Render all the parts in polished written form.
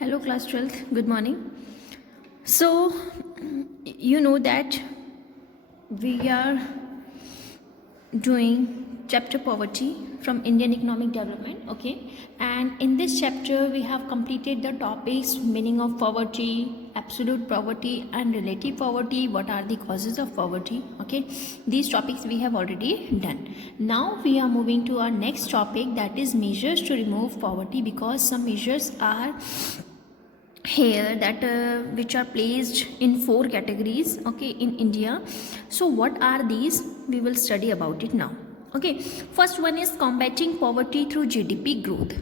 Hello, class 12th. Good morning. So, you know that we are doing chapter poverty from Indian economic development, okay? And in this chapter, we have completed the topics meaning of poverty, absolute poverty, and relative poverty. What are the causes of poverty? Okay, these topics we have already done. Now we are moving to our next topic, that is measures to remove poverty, because some measures are here that which are placed in 4 categories, okay, in India. So what are these? We will study about it now. Okay, first one is combating poverty through GDP growth.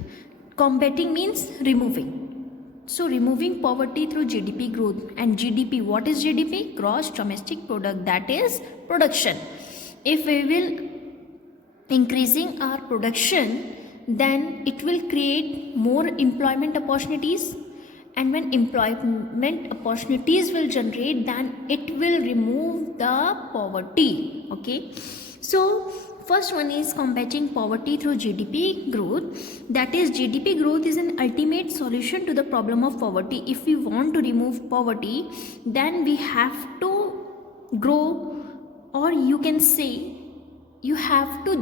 Combating means removing. So removing poverty through GDP growth. And GDP, what is GDP? Gross domestic product, that is production. If we will increasing our production, then it will create more employment opportunities, and when employment opportunities will generate, then it will remove the poverty. Okay, so first one is combating poverty through GDP growth. That is, GDP growth is an ultimate solution to the problem of poverty. If we want to remove poverty, then we have to grow, or you can say you have to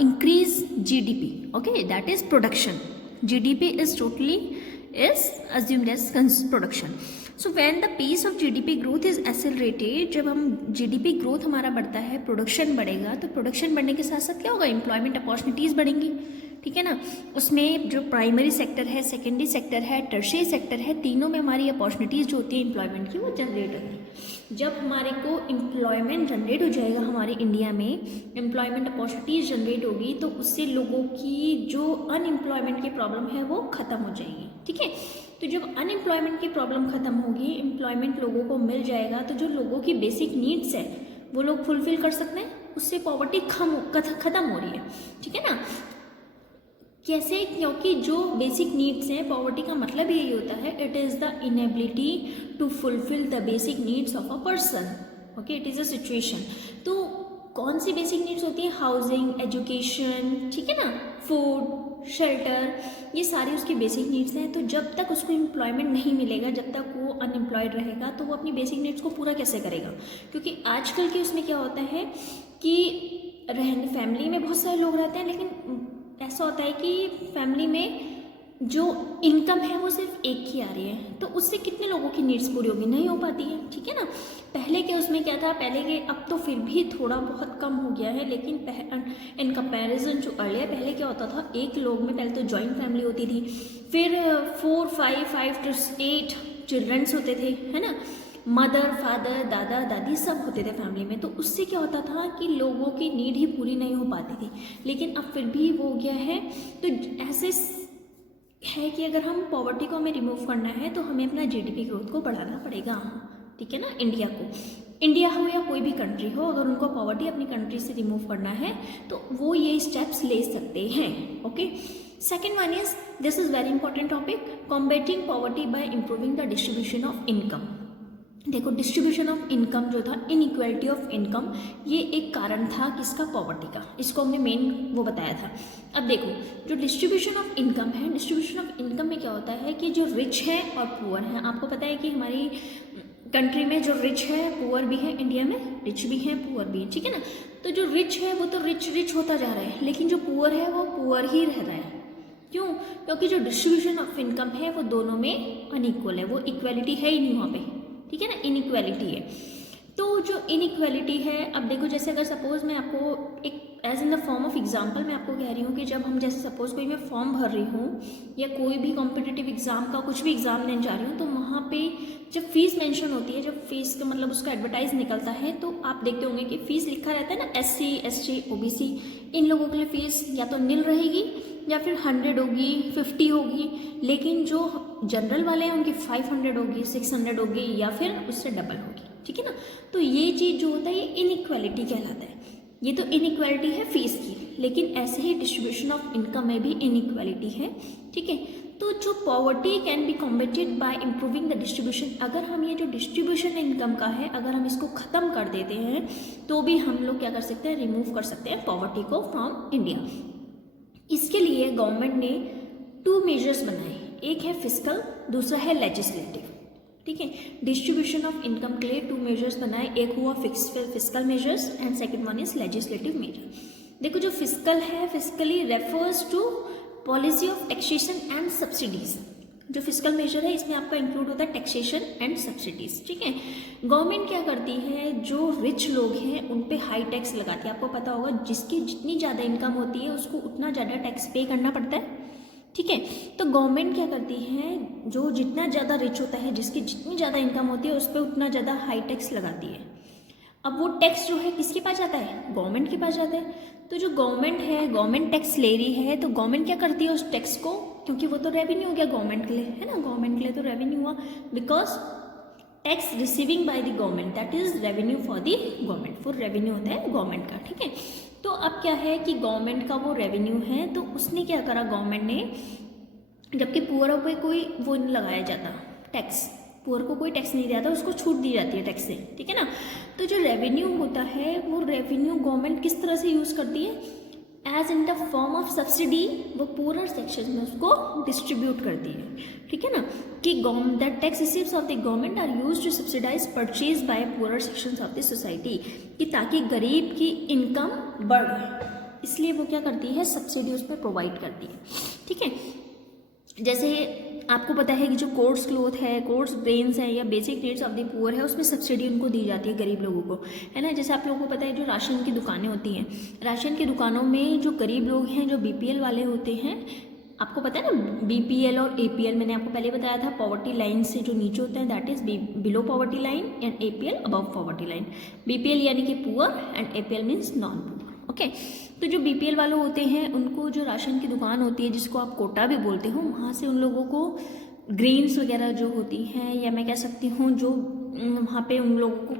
increase GDP. Okay, that is production. GDP is totally is assumed as production. So when the pace of GDP growth is accelerated, जब हम GDP growth हमारा बढ़ता है, production बढ़ेगा, तो production बढ़ने के साथ साथ क्या होगा? एम्प्लॉयमेंट अपॉर्चुनिटीज़ बढ़ेंगी, ठीक है ना। उसमें जो प्राइमरी सेक्टर है, सेकेंडरी सेक्टर है, टर्शियरी सेक्टर है, तीनों में हमारी अपॉर्चुनिटीज़ जो होती है एम्प्लॉयमेंट की, वो जनरेट होगी। जब हमारे को एम्प्लॉयमेंट जनरेट हो जाएगा, हमारे इंडिया में एम्प्लॉयमेंट अपॉर्चुनिटीज़ जनरेट होगी, तो उससे लोगों की जो अनएम्प्लॉयमेंट की प्रॉब्लम है वो ख़त्म हो जाएगी, ठीक है। तो जब अनएम्प्लॉयमेंट की प्रॉब्लम ख़त्म होगी, एम्प्लॉयमेंट लोगों को मिल जाएगा, तो जो लोगों की बेसिक नीड्स है वो लोग फुलफिल कर सकते हैं, उससे पॉवर्टी ख़त्म हो रही है, ठीक है ना। कैसे? क्योंकि जो बेसिक नीड्स हैं, पॉवर्टी का मतलब यही होता है, it is the inability to fulfil the basic needs of a person. Okay, it is a situation. तो कौन सी बेसिक नीड्स होती हैं? हाउसिंग, एजुकेशन, ठीक है ना, फूड, शेल्टर, ये सारी उसकी बेसिक नीड्स हैं। तो जब तक उसको एम्प्लॉयमेंट नहीं मिलेगा, जब तक वो अनएम्प्लॉयड रहेगा, तो वो अपनी बेसिक नीड्स को पूरा कैसे करेगा? क्योंकि आजकल के उसमें क्या होता है कि फैमिली में बहुत सारे लोग रहते हैं, लेकिन ऐसा होता है कि फैमिली में जो इनकम है वो सिर्फ एक ही आ रही है, तो उससे कितने लोगों की नीड्स पूरी होगी? नहीं हो पाती है, ठीक है ना। पहले के उसमें क्या था, पहले के, अब तो फिर भी थोड़ा बहुत कम हो गया है, लेकिन इन कंपैरिजन जो अर्लियर, पहले क्या होता था, एक लोग में पहले तो जॉइंट फैमिली होती थी, फिर 4, 5 to 8 चिल्ड्रंस होते थे, है ना, मदर, फादर, दादा, दादी सब होते थे फैमिली में। तो उससे क्या होता था कि लोगों की नीड ही पूरी नहीं हो पाती थी, लेकिन अब फिर भी वो हो गया है। तो ऐसे है कि अगर हम पॉवर्टी को हमें रिमूव करना है, तो हमें अपना GDP ग्रोथ को बढ़ाना पड़ेगा, ठीक है ना। इंडिया हो या कोई भी कंट्री हो, अगर उनको पॉवर्टी अपनी कंट्री से रिमूव करना है, तो वो ये स्टेप्स ले सकते हैं। Okay, second one is, this is very important topic, combating poverty bye improving the distribution of income. देखो, डिस्ट्रीब्यूशन ऑफ इनकम जो था, इनइक्वालिटी ऑफ इनकम, ये एक कारण था किसका? पॉवर्टी का। इसको हमने मेन वो बताया था। अब देखो, जो डिस्ट्रीब्यूशन ऑफ इनकम है, डिस्ट्रीब्यूशन ऑफ इनकम में क्या होता है कि जो रिच है और पुअर है, आपको पता है कि हमारी कंट्री में जो रिच है, पुअर भी है, इंडिया में रिच भी है, पुअर भी है, ठीक है ना। तो जो रिच है वो तो रिच होता जा रहा है, लेकिन जो पुअर है वो पुअर ही रह रहा है। क्यों? क्योंकि जो डिस्ट्रीब्यूशन ऑफ इनकम है वो दोनों में अनइक्वल है, वो इक्वलिटी है ही नहीं वहाँ पे, ठीक है ना, इनइक्वालिटी है। तो जो इनइक्वालिटी है, अब देखो, जैसे अगर सपोज मैं आपको एक as in the form of example मैं आपको कह रही हूँ कि जब हम, जैसे सपोज कोई मैं फॉर्म भर रही हूँ या कोई भी कॉम्पिटिटिव एग्जाम का कुछ भी एग्जाम देने जा रही हूँ, तो वहाँ पे जब फीस मेंशन होती है, जब फीस का मतलब उसका एडवर्टाइज निकलता है, तो आप देखते होंगे कि फीस लिखा रहता है ना, SC, ST, OBC, इन लोगों के लिए फीस या तो निल रहेगी या फिर 100 होगी, 50 होगी, लेकिन जो जनरल वाले हैं उनकी 500 होगी, 600 होगी, या फिर उससे डबल होगी, ठीक है ना। तो ये चीज़ जो होता है, ये इनइक्वालिटी कहलाता है। ये तो इनइक्वालिटी है फीस की, लेकिन ऐसे ही डिस्ट्रीब्यूशन ऑफ इनकम में भी इनइक्वालिटी है, ठीक है। तो जो poverty can be combated by improving the distribution, अगर हम ये जो डिस्ट्रीब्यूशन इनकम का है, अगर हम इसको ख़त्म कर देते हैं, तो भी हम लोग क्या कर सकते हैं? रिमूव कर सकते हैं पॉवर्टी को फ्रॉम इंडिया। इसके लिए गवर्नमेंट ने 2 मेजर्स बनाए। एक है फिस्कल, दूसरा है लेजिस्लेटिव, ठीक है। डिस्ट्रीब्यूशन ऑफ इनकम के लिए 2 मेजर्स बनाए, एक हुआ fiscal measures and second one is legislative measure. देखो जो फिस्कल है, fiscally refers to policy of taxation and subsidies. जो फिस्कल मेजर है इसमें आपका इंक्लूड होता है टैक्सेशन एंड सब्सिडीज, ठीक है। गवर्नमेंट क्या करती है, जो रिच लोग हैं उन पे हाई टैक्स लगाती है। आपको पता होगा जिसकी जितनी ज़्यादा इनकम होती है उसको उतना ज़्यादा टैक्स पे करना पड़ता है, ठीक है। तो गवर्नमेंट क्या करती है, जो जितना ज़्यादा रिच होता है, जिसकी जितनी ज़्यादा इनकम होती है उस पर उतना ज़्यादा हाई टैक्स लगाती है। अब वो टैक्स जो है किसके पास जाता है, गवर्नमेंट के पास जाता है। तो जो गवर्नमेंट है, गवर्नमेंट टैक्स ले रही है, तो गवर्नमेंट क्या करती है उस टैक्स को, क्योंकि वो तो रेवेन्यू हो गया गवर्नमेंट के लिए, है ना, गवर्नमेंट के लिए तो रेवेन्यू हुआ, because tax receiving by the government, that is revenue for the government, full revenue होता है गवर्नमेंट का, ठीक है। तो अब क्या है कि गवर्नमेंट का वो रेवेन्यू है, तो उसने क्या करा, गवर्नमेंट ने, जबकि पुअरों पे कोई वो नहीं लगाया जाता टैक्स, पुअर को कोई टैक्स नहीं दिया जाता, उसको छूट दी जाती है टैक्स से, ठीक है ना। तो जो रेवेन्यू होता है वो रेवेन्यू गवर्नमेंट किस तरह से यूज़ करती है, as in the form of subsidy, वो पुअर सेक्शन में उसको डिस्ट्रीब्यूट करती है, ठीक है ना, कि the tax receives of the government are use to subsidise purchase by poor sections of the society, कि ताकि गरीब की इनकम बढ़े, इसलिए वो क्या करती है, सब्सिडी उस पर प्रोवाइड करती है, ठीक है। जैसे आपको पता है कि जो कोर्स क्लोथ है, कोर्स ब्रेन्स है, या basic needs of the poor है, उसमें सब्सिडी उनको दी जाती है गरीब लोगों को, है ना। जैसे आप लोगों को पता है जो राशन की दुकानें होती हैं, राशन की दुकानों में जो गरीब लोग हैं, जो बीपीएल वाले होते हैं, आपको पता है ना, बीपीएल और एपीएल, मैंने आपको पहले बताया था, पॉवर्टी लाइन से जो नीचे होते हैं that is below poverty line and APL above poverty line. BPL यानी कि poor and APL means non poor, okay. तो जो बीपीएल वाले होते हैं उनको जो राशन की दुकान होती है, जिसको आप कोटा भी बोलते हो, वहाँ से उन लोगों को ग्रेन्स वगैरह जो होती हैं, या मैं कह सकती हूँ जो वहाँ पे उन लोगों को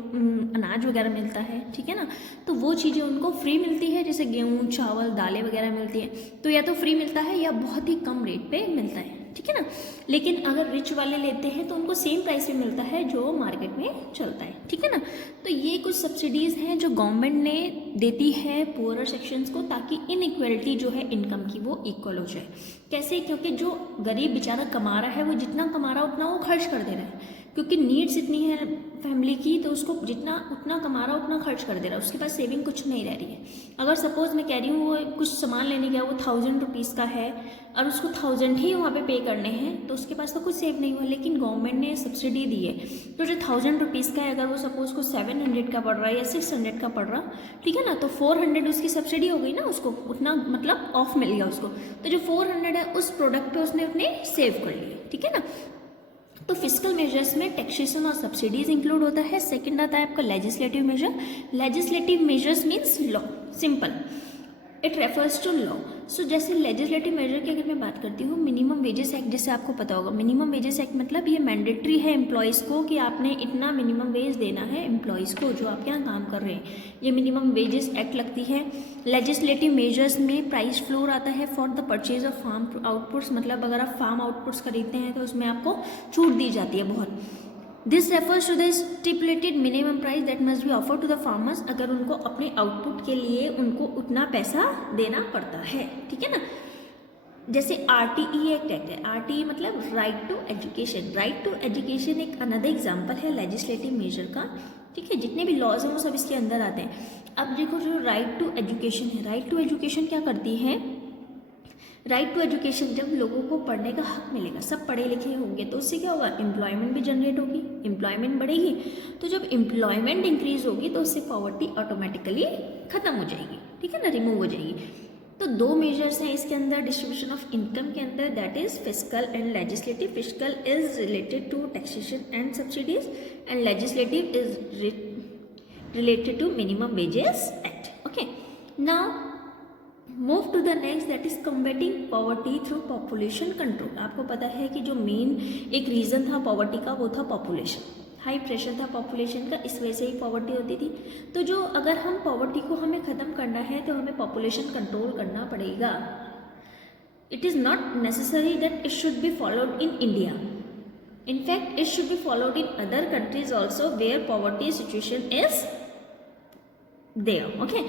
अनाज वगैरह मिलता है, ठीक है ना, तो वो चीज़ें उनको फ्री मिलती है, जैसे गेहूँ, चावल, दालें वगैरह मिलती है, तो या तो फ्री मिलता है या बहुत ही कम रेट पे मिलता है, ठीक है ना। लेकिन अगर रिच वाले लेते हैं तो उनको सेम प्राइस पे मिलता है जो मार्केट में चलता है, ठीक है ना। तो ये कुछ सब्सिडीज़ हैं जो गवर्नमेंट ने देती है पुअर सेक्शंस को, ताकि इनइक्वालिटी जो है इनकम की वो इक्वल हो जाए। कैसे, क्योंकि जो गरीब बेचारा कमा रहा है वो जितना कमा रहा है उतना वो खर्च कर दे रहा है, क्योंकि नीड्स इतनी है फैमिली की, तो उसको जितना उतना कमा रहा है उतना खर्च कर दे रहा है, उसके पास सेविंग कुछ नहीं रह रही है। अगर सपोज मैं कह रही हूँ वो कुछ सामान लेने गया, वो 1000 रुपीज़ का है और उसको 1000 ही वहाँ पे करने हैं, तो उसके पास तो कुछ सेव नहीं हुआ। लेकिन गवर्नमेंट ने सब्सिडी दी है, तो जो 1000 रुपीज़ का है, अगर वो सपोज को 700 का पड़ रहा है या 600 का पड़ रहा, ठीक है ना, तो 400 उसकी सब्सिडी हो गई ना, उसको उतना मतलब ऑफ मिल गया उसको, तो जो 400 है उस प्रोडक्ट पे उसने अपने सेव कर लिए, ठीक है ना। तो फिस्कल मेजर्स में टैक्सेशन और सब्सिडीज इंक्लूड होता है। सेकंड आता है आपका legislative measure. Legislative measures means law, simple, it refers to law. So जैसे लेजिस्लेटिव मेजर की अगर मैं बात करती हूँ, मिनिमम वेजेस एक्ट, जैसे आपको पता होगा मिनिमम वेजेस एक्ट मतलब ये मैंडेटरी है एम्प्लॉयज़ को कि आपने इतना मिनिमम वेज देना है एम्प्लॉयज़ को जो आपके यहाँ काम कर रहे हैं, ये मिनिमम वेजेस एक्ट लगती है। लेजिस्लेटिव मेजर्स में प्राइस फ्लोर आता है for the purchase of farm outputs, मतलब अगर आप फार्म आउटपुट्स खरीदते हैं तो उसमें आपको छूट दी जाती है बहुत। This refers to the stipulated minimum price that must be offer to the farmers, अगर उनको अपने आउटपुट के लिए उनको उतना पैसा देना पड़ता है, ठीक है ना। जैसे RTE एक्ट है, RTE मतलब right to education. Right to education एक अनदर एग्जाम्पल है लेजिस्लेटिव मेजर का, ठीक है। जितने भी लॉज हैं वो सब इसके अंदर आते हैं। अब देखो जो राइट टू एजुकेशन है, राइट टू एजुकेशन क्या करती है, राइट टू एजुकेशन, जब लोगों को पढ़ने का हक मिलेगा, सब पढ़े लिखे होंगे, तो उससे क्या होगा, एम्प्लॉयमेंट भी जनरेट होगी, एम्प्लॉयमेंट बढ़ेगी, तो जब एम्प्लॉयमेंट इंक्रीज होगी तो उससे पॉवर्टी ऑटोमेटिकली खत्म हो जाएगी, ठीक है ना, रिमूव हो जाएगी। तो दो मेजर्स हैं इसके अंदर डिस्ट्रीब्यूशन ऑफ इनकम के अंदर, that is fiscal and legislative. Fiscal is related to taxation and subsidies and legislative is related to minimum wages act, okay. Now move to the next, that is combating poverty through population control. आपको पता है कि जो main एक reason था poverty का वो था पॉपुलेशन, हाई प्रेशर था पॉपुलेशन का, इस वजह से ही पॉवर्टी होती थी। तो जो अगर हम पॉवर्टी को हमें ख़त्म करना है तो हमें पॉपुलेशन कंट्रोल करना पड़ेगा। It is not necessary that it should be followed in India, in fact it should be followed in other countries also where poverty situation is there, okay.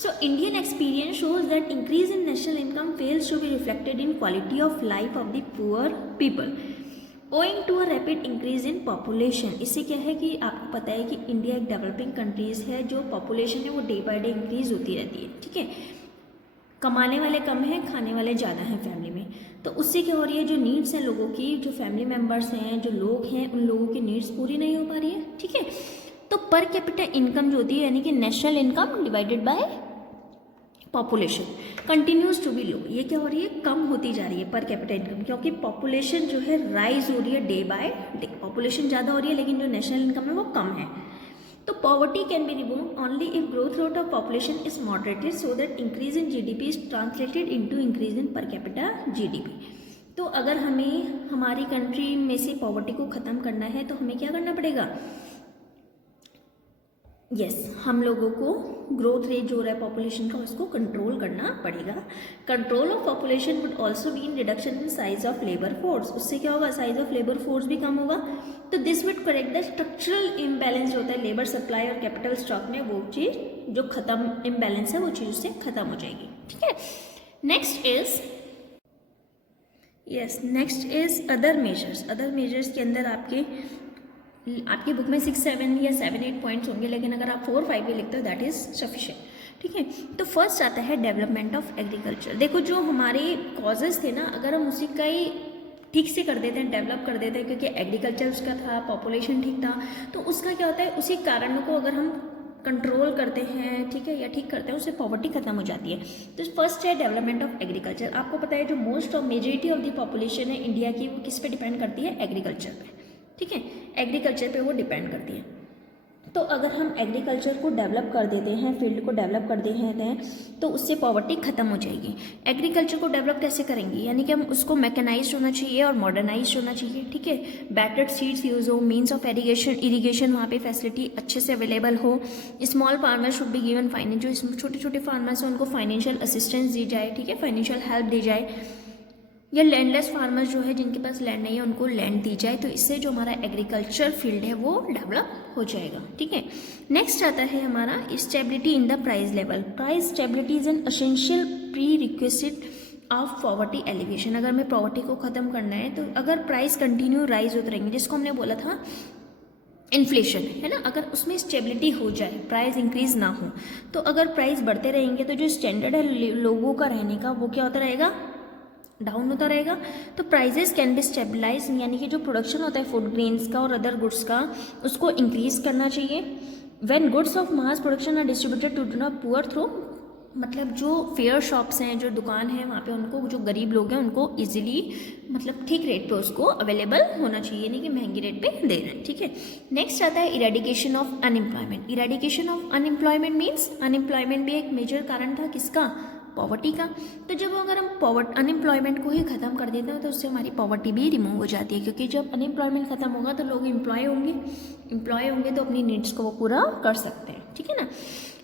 So Indian experience shows that increase in national income fails to be reflected in quality of life of the poor people owing to a rapid increase in population। इससे क्या है कि आपको पता है कि India एक developing countries है, जो पॉपुलेशन है वो डे बाय डे इंक्रीज होती रहती है, ठीक है। कमाने वाले कम हैं, खाने वाले ज़्यादा हैं फैमिली में, तो उससे क्या हो रही है, जो नीड्स हैं लोगों की, जो फैमिली मेम्बर्स हैं, जो लोग हैं, उन लोगों की नीड्स पूरी नहीं हो पा रही है, ठीक है। तो पर कैपिटा इनकम जो होती है, यानी कि national income divided by population continues to be low, ये क्या हो रही है, कम होती जा रही है पर कैपिटा इनकम, क्योंकि पॉपुलेशन जो है राइज हो रही है डे बाय डे। पॉपुलेशन ज़्यादा हो रही है लेकिन जो नेशनल इनकम है वो कम है। तो poverty can be remove only if growth rate of population is moderated so that increase in GDP is translated into increase in per capita GDP. तो अगर हमें हमारी कंट्री में से पॉवर्टी को ख़त्म करना है तो हमें क्या करना पड़ेगा, हम लोगों को ग्रोथ रेट जो हो रहा है पॉपुलेशन का उसको कंट्रोल करना पड़ेगा। Control of population would also be in reduction in size of labour force. उससे क्या होगा, साइज ऑफ लेबर फोर्स भी कम होगा। तो this would correct the structural imbalance जो होता है लेबर सप्लाई और कैपिटल स्टॉक में, वो चीज़ जो खत्म इम्बैलेंस है वो चीज़ उससे खत्म हो जाएगी, ठीक है। Next is other measures. Other measures के अंदर आपकी बुक में 6-7 या 7-8 पॉइंट्स होंगे, लेकिन अगर आप 4-5 भी लिखते हो दैट इज़ सफिशिएंट, ठीक है। तो फर्स्ट आता है डेवलपमेंट ऑफ एग्रीकल्चर। देखो जो हमारे कॉजेज़ थे ना, अगर हम उसी का ही ठीक से कर देते हैं, डेवलप कर देते हैं, क्योंकि एग्रीकल्चर उसका था, पॉपुलेशन ठीक था, तो उसका क्या होता है, उसी कारणों को अगर हम कंट्रोल करते हैं, ठीक है, या ठीक करते हैं, उससे पॉवर्टी खत्म हो जाती है। तो फर्स्ट है डेवलपमेंट ऑफ एग्रीकल्चर। आपको पता है जो most of majority of the population है इंडिया की, वो किस पे डिपेंड करती है, एग्रीकल्चर पे, ठीक है, एग्रीकल्चर पे वो डिपेंड करती है। तो अगर हम एग्रीकल्चर को डेवलप कर देते हैं, फील्ड को डेवलप कर देते हैं, तो उससे पॉवर्टी खत्म हो जाएगी। एग्रीकल्चर को डेवलप कैसे करेंगे, यानी कि हम उसको मैकेनाइज्ड होना चाहिए और मॉडर्नाइज्ड होना चाहिए, ठीक है। बेटर सीड्स यूज हो, मीन्स ऑफ इरीगेशन वहाँ पे फैसिलिटी अच्छे से अवेलेबल हो। Small farmer should be given finance, जो छोटे छोटे फार्मर्स हैं उनको फाइनेंशियल असिस्टेंस दी जाए, ठीक है, फाइनेंशियल हेल्प दी जाए। या लैंडलेस फार्मर्स जो है, जिनके पास लैंड नहीं है, उनको लैंड दी जाए। तो इससे जो हमारा एग्रीकल्चर फील्ड है वो डेवलप हो जाएगा, ठीक है। नेक्स्ट आता है हमारा stability in the price level. Price stability is an essential pre requisite of poverty alleviation. अगर हमें पॉवर्टी को ख़त्म करना है तो अगर प्राइस कंटिन्यू राइज होते रहेंगे, जिसको हमने बोला था इन्फ्लेशन, है ना, अगर उसमें स्टेबिलिटी हो जाए, प्राइस इंक्रीज ना हो, तो अगर प्राइस बढ़ते रहेंगे तो जो स्टैंडर्ड है लोगों का रहने का वो क्या होता रहेगा, डाउन होता रहेगा। तो प्राइजेस कैन बी स्टेबलाइज, यानी कि जो प्रोडक्शन होता है फूड ग्रेन्स का और अदर गुड्स का, उसको इंक्रीज करना चाहिए। When goods of mass production are distributed to the poor through, मतलब जो फेयर शॉप्स हैं, जो दुकान है, वहाँ पे उनको, जो गरीब लोग हैं उनको इजीली, मतलब ठीक रेट पे उसको अवेलेबल होना चाहिए, नहीं कि महंगी रेट पे दे रहे हैं, ठीक है। नेक्स्ट आता है eradication of unemployment. Eradication of unemployment means unemployment भी एक मेजर कारण था किसका, पॉवर्टी का। तो जब अगर हम अनएम्प्लॉयमेंट को ही ख़त्म कर देते हैं तो उससे हमारी पॉवर्टी भी रिमूव हो जाती है, क्योंकि जब अनएम्प्लॉयमेंट ख़त्म होगा तो लोग एम्प्लॉय होंगे तो अपनी नीड्स को वो पूरा कर सकते हैं, ठीक है ना।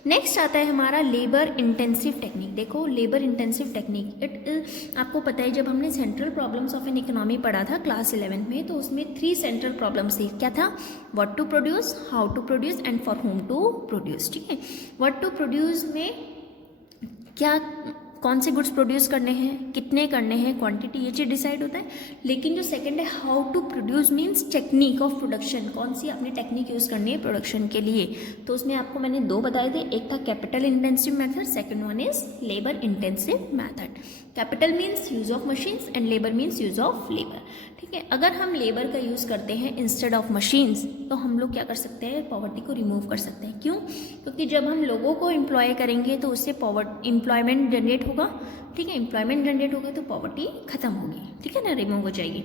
नेक्स्ट आता है हमारा लेबर इंटेंसिव टेक्निक। देखो लेबर इंटेंसिव टेक्निक आपको पता है, जब हमने central problems of an economy पढ़ा था क्लास 11 में, तो उसमें 3 सेंट्रल प्रॉब्लम्स थी। क्या था, what to produce, how to produce and for whom to produce, ठीक है। व्हाट टू प्रोड्यूस में क्या, कौन से गुड्स प्रोड्यूस करने हैं, कितने करने हैं, क्वांटिटी, ये चीज़ डिसाइड होता है। लेकिन जो सेकंड है how to produce means technique of production, कौन सी आपने टेक्निक यूज़ करनी है प्रोडक्शन के लिए। तो उसमें आपको मैंने 2 बताए थे, एक था capital intensive method, second one is labour intensive method. Capital means use of machines and labour means use of labour, ठीक है। अगर हम लेबर का यूज़ करते हैं इंस्टेड ऑफ मशीन्स, तो हम लोग क्या कर सकते हैं, पॉवर्टी को रिमूव कर सकते हैं। क्यों, क्योंकि जब हम लोगों को एम्प्लॉय करेंगे तो उससे एम्प्लॉयमेंट जनरेट होगा, ठीक है। एम्प्लॉयमेंट जनरेट होगा तो पॉवर्टी खत्म होगी, ठीक है ना, रिमूव हो जाएगी।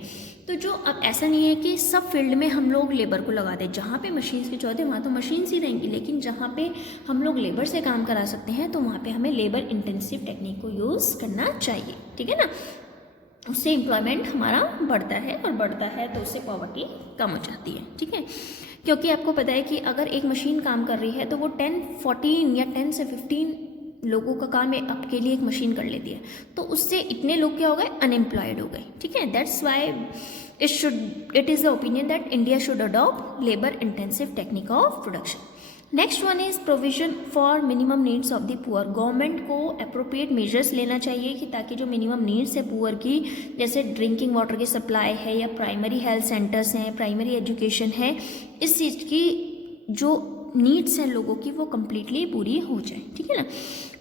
तो जो अब ऐसा नहीं है कि सब फील्ड में हम लोग लेबर को लगा दें, जहाँ पे मशीन्स की जरूरत है वहाँ तो मशीन्स ही रहेंगी, लेकिन जहाँ पे हम लोग लेबर से काम करा सकते हैं तो वहाँ पे हमें लेबर इंटेंसिव टेक्निक को यूज़ करना चाहिए, ठीक है ना। उससे एम्प्लॉयमेंट हमारा बढ़ता है और बढ़ता है तो उससे पॉवर्टी कम हो जाती है, ठीक है। क्योंकि आपको पता है कि अगर एक मशीन काम कर रही है तो वो 10-14 या 10 से 15 लोगों का काम है आपके लिए एक मशीन कर लेती है, तो उससे इतने लोग क्या हो गए, अनएम्प्लॉयड हो गए, ठीक है। That's why it is the opinion that India should adopt labour intensive technique of production. Next one is provision for minimum needs of the poor. Government को अप्रोप्रिएट मेजर्स लेना चाहिए कि ताकि जो मिनिमम नीड्स है पुअर की, जैसे drinking water की सप्लाई है या प्राइमरी हेल्थ सेंटर्स हैं, प्राइमरी एजुकेशन है, इस चीज़ की जो नीड्स हैं लोगों की वो कम्प्लीटली पूरी हो जाए, ठीक है ना।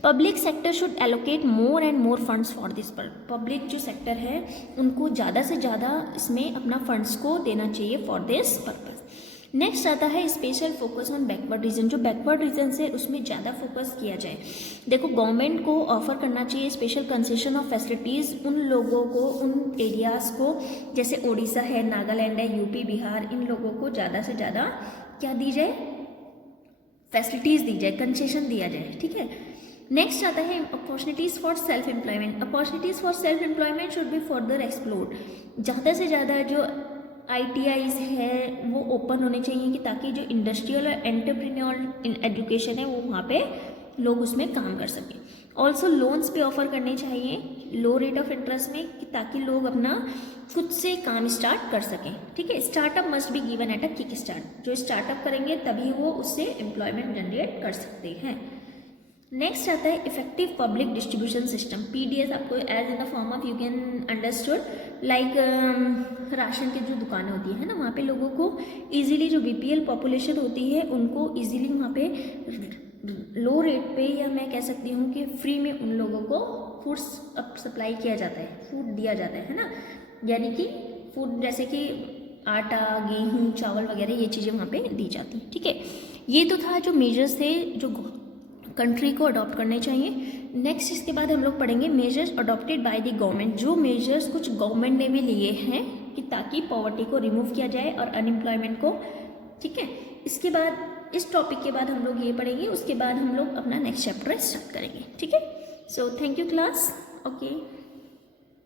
Public sector should allocate more and more funds for this पर। पब्लिक जो सेक्टर है उनको ज़्यादा से ज़्यादा इसमें अपना फंड्स को देना चाहिए फॉर दिस पर्पज़। नेक्स्ट आता है special focus on backward region. जो बैकवर्ड रीजन है उसमें ज़्यादा फोकस किया जाए। देखो गवर्नमेंट को ऑफर करना चाहिए स्पेशल कंसेशन ऑफ फैसिलिटीज़ उन लोगों को, उन एरियाज़ को, जैसे ओडिशा है, नागालैंड है, यूपी, बिहार, इन लोगों को ज़्यादा से ज़्यादा क्या दी जाए, फैसिलिटीज़ दी जाए, कंसेशन दिया जाए, ठीक है। नेक्स्ट आता है opportunities for self employment. Opportunities for self employment should be further explored. ज़्यादा से ज़्यादा जो ITIs है वो ओपन होने चाहिए कि ताकि जो इंडस्ट्रियल और एंटरप्रेन्योर एजुकेशन है वो वहाँ पे लोग उसमें काम कर सकें। ऑल्सो लोन्स पे ऑफर करने चाहिए लो रेट ऑफ इंटरेस्ट में कि ताकि लोग अपना खुद से काम स्टार्ट कर सकें, ठीक है। Startup must be given at a kick start. जो स्टार्टअप करेंगे तभी वो उससे एम्प्लॉयमेंट जनरेट कर सकते हैं। नेक्स्ट आता है effective public distribution system. PDS आपको as in the form of you can understood like ration की जो दुकानें होती है ना, वहाँ पे लोगों को इजीली, जो BPL पॉपुलेशन होती है उनको इजीली वहाँ पे लो रेट पे, या मैं कह सकती हूँ कि फ्री में उन लोगों को फूड सप्लाई किया जाता है, फूड दिया जाता है ना। यानी कि फूड जैसे कि आटा, गेहूँ, चावल वगैरह ये चीज़ें वहाँ पे दी जाती हैं, ठीक है। ये तो था जो मेजर्स थे जो कंट्री को अडॉप्ट करने चाहिए। नेक्स्ट इसके बाद हम लोग पढ़ेंगे measures adopted by the government. जो मेजर्स कुछ गवर्नमेंट ने भी लिए हैं कि ताकि पॉवर्टी को रिमूव किया जाए और अनएम्प्लॉयमेंट को, ठीक है। इसके बाद इस टॉपिक के बाद हम लोग ये पढ़ेंगे, उसके बाद हम लोग अपना नेक्स्ट चैप्टर स्टार्ट करेंगे, ठीक है। So thank you class, okay.